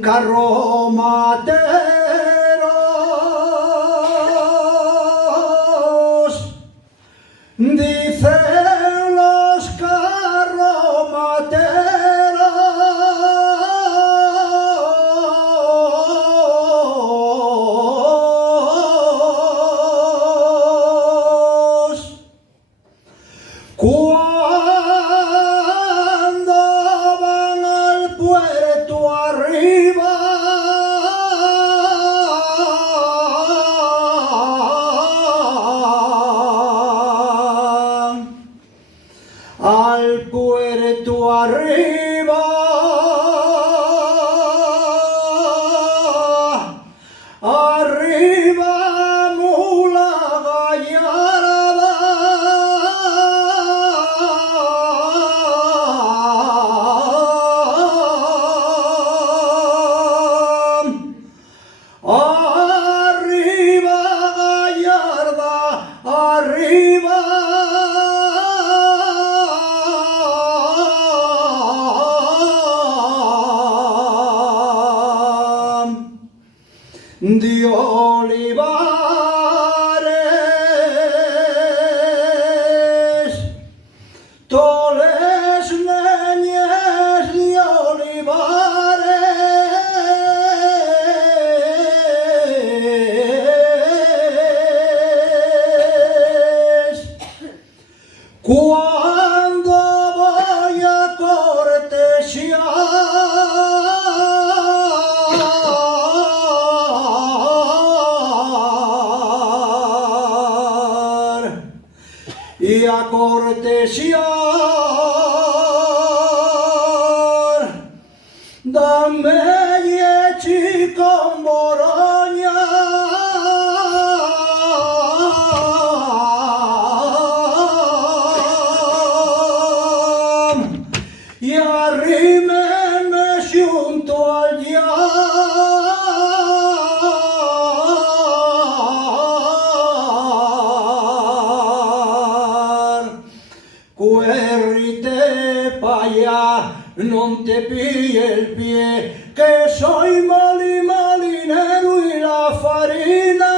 carromateros, dicen los carromateros, cuando van al puerto arriba, al puerto arriba, arriba mula gallarda, arriba gallarda, arriba. De olivares, toles neñes de olivares, cuando voy a cortesiar y a cortesiar, dame leche con boroña, y arrímeme junto al llar. Cuérrite pa' allá, no te pille el pie, que soy malinero y la farina